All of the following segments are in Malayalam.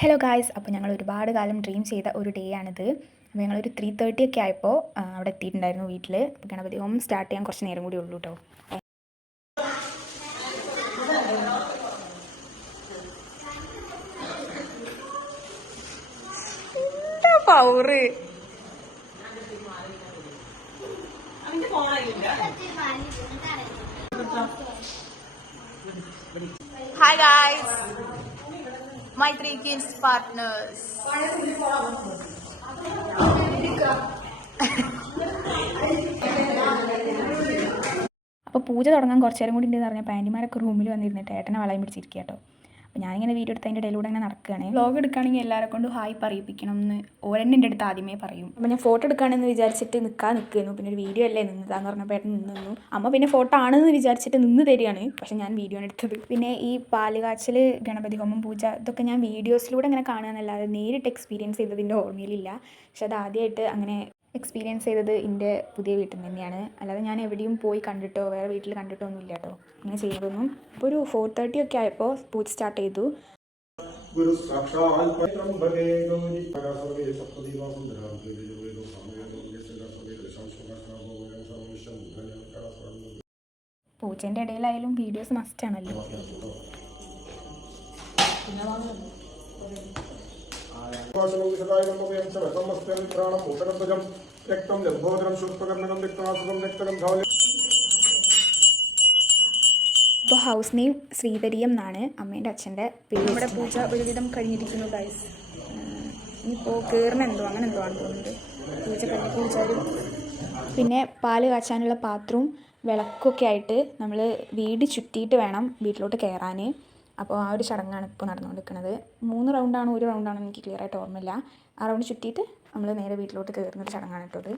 ഹലോ ഗായ്സ്, അപ്പോൾ ഞങ്ങൾ ഒരുപാട് കാലം ഡ്രീം ചെയ്ത ഒരു ഡേ ആണിത്. അപ്പോൾ ഞങ്ങളൊരു 3:30 ഒക്കെ ആയപ്പോൾ അവിടെ എത്തിയിട്ടുണ്ടായിരുന്നു വീട്ടിൽ. അപ്പോൾ ഗണപതി ഹോമം സ്റ്റാർട്ട് ചെയ്യാൻ കുറച്ച് നേരം കൂടി ഉള്ളൂ കേട്ടോ. Power hi guys, my 3 kids partners. അപ്പോൾ പൂജ തുടങ്ങാൻ കുറച്ച് നേരം കൂടി ഉണ്ടെന്ന് പറഞ്ഞാൽ പാൻറ്റിമാരൊക്കെ റൂമിൽ വന്നിരുന്നിട്ട് ഏട്ടനെ വളയും പിടിച്ചിരിക്കുക കേട്ടോ. അപ്പോൾ ഞാനിങ്ങനെ വീഡിയോ എടുത്ത് അതിൻ്റെ ഇടയിലൂടെ അങ്ങനെ നടക്കുകയാണ്. വ്ലോഗ് എടുക്കുകയാണെങ്കിൽ എല്ലാവരെ കൊണ്ട് ഹായ് പറയിപ്പിക്കണം എന്ന് ഓരെന്നെ എൻ്റെ അടുത്ത് ആദ്യമേ പറയും. അപ്പോൾ ഞാൻ ഫോട്ടോ എടുക്കുകയാണെന്ന് വിചാരിച്ചിട്ട് നിൽക്കുന്നു. പിന്നെ ഒരു വീഡിയോ അല്ലേ നിന്നതാന്ന് പറഞ്ഞപ്പോൾ ഏട്ടൻ നിന്നു. അമ്മ പിന്നെ ഫോട്ടോ ആണെന്ന് വിചാരിച്ചിട്ട് നിന്ന് തരികയാണ്, പക്ഷേ ഞാൻ വീഡിയോ ആണ് എടുത്തത്. പിന്നെ ഈ പാലുകാച്ചൽ, ഗണപതി ഹോമം, പൂജ ഇതൊക്കെ ഞാൻ വീഡിയോസിലൂടെ അങ്ങനെ കാണുകയെന്നല്ലാതെ നേരിട്ട് എക്സ്പീരിയൻസ് ചെയ്തതിൻ്റെ ഓർമ്മയിലില്ല. പക്ഷെ അത് ആദ്യമായിട്ട് അങ്ങനെ എക്സ്പീരിയൻസ് ചെയ്തത് എൻ്റെ പുതിയ വീട്ടിൽ നിന്ന് തന്നെയാണ്. അല്ലാതെ ഞാൻ എവിടെയും പോയി കണ്ടിട്ടോ വേറെ വീട്ടിൽ കണ്ടിട്ടോ ഒന്നും ഇല്ല കേട്ടോ അങ്ങനെ ചെയ്തതൊന്നും. ഇപ്പോൾ ഒരു 4:30 ഒക്കെ ആയപ്പോൾ പൂജ സ്റ്റാർട്ട് ചെയ്തു. പൂജൻ്റെ ഇടയിലായാലും വീഡിയോസ് മസ്റ്റ് ആണല്ലോ. ഇപ്പോൾ ഹൗസ് നെയിം ശ്രീധരിയം എന്നാണ് അമ്മേൻ്റെ അച്ഛൻ്റെ പേര്. നമ്മുടെ പൂജ ഒരുവിധം കഴിഞ്ഞിരിക്കുന്നു ഗൈസ്. ഇനിയിപ്പോൾ കയറുന്നെന്തോ അങ്ങനെ എന്തോ ആണ് തോന്നുന്നത്. പൂജ കഴിഞ്ഞ് പൂജാരും പിന്നെ പാല് കാച്ചാനുള്ള പാത്രവും വിളക്കൊക്കെ ആയിട്ട് നമ്മൾ വീട് ചുറ്റിയിട്ട് വേണം വീട്ടിലോട്ട് കയറാൻ. അപ്പോൾ ആ ഒരു ചടങ്ങാണ് ഇപ്പോൾ നടന്നുകൊണ്ടിരിക്കുന്നത്. 3 റൗണ്ടാണോ 1 റൗണ്ടാണോ എനിക്ക് ക്ലിയർ ആയിട്ട് ഓർമ്മയില്ല. ആ റൗണ്ട് ചുറ്റിയിട്ട് നമ്മൾ നേരെ വീട്ടിലോട്ട് കയറുന്നൊരു ചടങ്ങാണ് കേട്ടത്.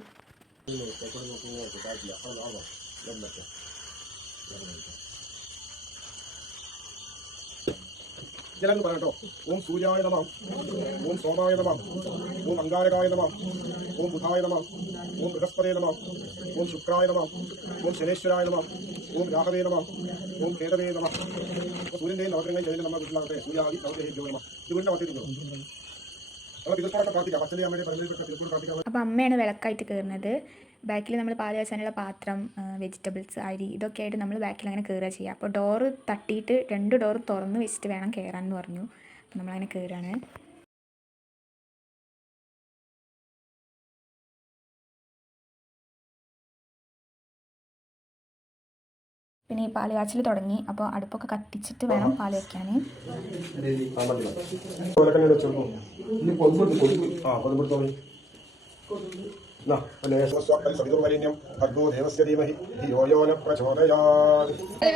ജലം പറയട്ടോ. ഓം സൂര്യായ നമഃ, ഓം സോമായ നമഃ, ഓം അംഗാരകായ നമഃ, ഓം ബുധായ നമഃ, ഓം ബൃഹസ്പതേ നമഃ, ഓം ശുക്രായ നമഃ, ഓം ശനേശ്വരായ നമഃ, ഓം രാഹവേ നമഃ, ഓം കേതവേ നമഃ. സൂര്യൻ്റെയും നവഗ്രഹങ്ങളെയും ജലം നമ്മുടെ വീട്ടിലാകട്ടെ. സൂര്യാദി നവഗ്രഹേഭ്യോ നമഃ. ഇതുകൊണ്ട് വർദ്ധിക്കുന്നു. അപ്പോൾ അമ്മയാണ് വിളക്കായിട്ട് കയറുന്നത്. ബാക്കിൽ നമ്മൾ പാല് കാച്ചാനുള്ള പാത്രം, വെജിറ്റബിൾസ്, അരി ഇതൊക്കെ ആയിട്ട് നമ്മൾ ബാക്കിൽ അങ്ങനെ കയറുക ചെയ്യുക. അപ്പോൾ ഡോറ് തട്ടിയിട്ട് 2 ഡോറ് തുറന്ന് വെച്ചിട്ട് വേണം കയറാൻ എന്ന് പറഞ്ഞു. അപ്പോൾ നമ്മളങ്ങനെ കയറുകയാണ്. പിന്നെ ഈ പാല് കാച്ചിൽ തുടങ്ങി. അപ്പോൾ അടുപ്പൊക്കെ കത്തിച്ചിട്ട് വേണം പാല് വയ്ക്കാൻ.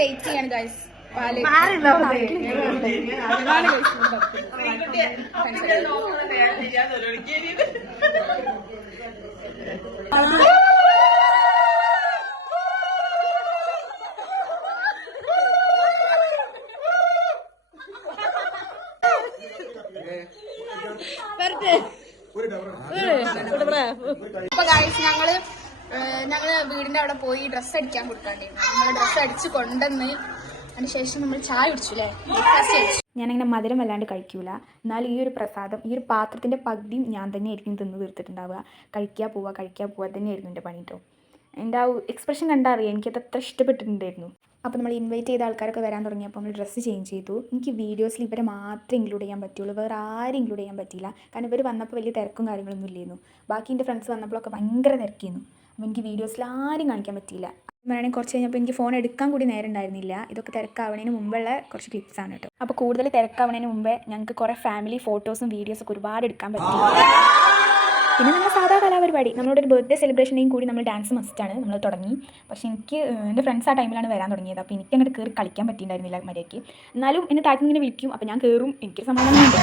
വെയിറ്റ് ചെയ്യാണ് ഗൈസ്. അപ്പൊ ഗൈസ് ഞങ്ങള് വീടിന്റെ അവിടെ പോയി ഡ്രസ്സ് അടിക്കാൻ കൊടുക്കാണ്ടിരുന്നു. നമ്മള് ഡ്രസ്സ് അടിച്ച് കൊണ്ടുവന്ന് അതിനുശേഷം നമ്മൾ ചായ കുടിച്ചു അല്ലേ. ഞാനങ്ങനെ മധുരം വല്ലാണ്ട് കഴിക്കൂല. എന്നാൽ ഈ ഒരു പ്രസാദം, ഈ ഒരു പാത്രത്തിന്റെ പകുതിയും ഞാൻ തന്നെ ആയിരിക്കും തിന്ന് തീർത്തിട്ടുണ്ടാവുക. കഴിക്കുക പോവുക തന്നെയായിരുന്നു എൻ്റെ പണി കേട്ടോ. എൻ്റെ ആ എക്സ്പ്രഷൻ കണ്ടാൽ അറിയാം എനിക്കത് അത്ര ഇഷ്ടപ്പെട്ടിട്ടുണ്ടായിരുന്നു. അപ്പോൾ നമ്മൾ ഇൻവൈറ്റ് ചെയ്ത ആൾക്കാരൊക്കെ വരാൻ തുടങ്ങിയപ്പോൾ നമ്മൾ ഡ്രസ്സ് ചേഞ്ച് ചെയ്തു. എനിക്ക് വീഡിയോസിൽ ഇവരെ മാത്രമേ ഇൻക്ലൂഡ് ചെയ്യാൻ പറ്റുള്ളൂ, വേറെ ആരും ഇൻക്ലൂഡ് ചെയ്യാൻ പറ്റില്ല. കാരണം ഇവർ വന്നപ്പോൾ വലിയ തിരക്കും കാര്യങ്ങളൊന്നും ഇല്ലായിരുന്നു. ബാക്കി എൻ്റെ ഫ്രണ്ട്സ് വന്നപ്പോഴൊക്കെ ഭയങ്കര തിരക്കിയിരുന്നു. അപ്പോൾ എനിക്ക് വീഡിയോസിൽ ആരും കാണിക്കാൻ പറ്റിയില്ല. വേണമെങ്കിൽ കുറച്ച് കഴിഞ്ഞപ്പോൾ എനിക്ക് ഫോൺ എടുക്കാൻ കൂടി നേരം ഉണ്ടായിരുന്നില്ല. ഇതൊക്കെ തിരക്കാവണതിന് മുമ്പുള്ള കുറച്ച് ക്ലിപ്സാണ് കേട്ടോ. അപ്പോൾ കൂടുതൽ തിരക്കാവണതിന് മുമ്പേ ഞങ്ങൾക്ക് കുറേ ഫാമിലി ഫോട്ടോസും വീഡിയോസൊക്കെ ഒരുപാട് എടുക്കാൻ പറ്റി. പിന്നെ നമ്മൾ സാധാ കലാപരിപാടി, നമ്മളോട് ഒരു ബർത്ത്ഡേ സെലിബ്രേഷനെയും കൂടി നമ്മൾ ഡാൻസ് മസ്റ്റാണ് നമ്മൾ തുടങ്ങി. പക്ഷേ എനിക്ക് എൻ്റെ ഫ്രണ്ട്സ് ആ ടൈമിലാണ് വരാൻ തുടങ്ങിയത്. അപ്പോൾ എനിക്ക് അങ്ങോട്ട് കയറി കളിക്കാൻ പറ്റിയിട്ടുണ്ടായിരുന്നില്ല മര്യാദയ്ക്ക്. എന്നാലും എന്നെ താഴ്ത്തി ഇങ്ങനെ വിളിക്കും. അപ്പോൾ ഞാൻ കയറും. എനിക്കൊരു സമാധാനമുണ്ട്.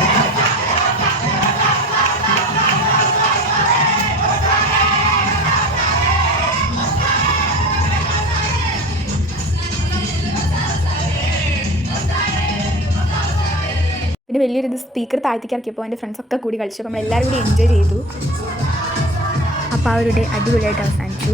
പിന്നെ വലിയൊരു സ്പീക്കർ താഴ്ത്തിക്ക് ഇറക്കിയപ്പോൾ എൻ്റെ ഫ്രണ്ട്സൊക്കെ കൂടി കളിച്ചു. അപ്പോൾ നമ്മളെല്ലാവരും കൂടി എൻജോയ് ചെയ്തു. അപ്പോൾ ആ ഒരു ഡേ അടിപൊളിയായിട്ട് അവസാനിച്ചു.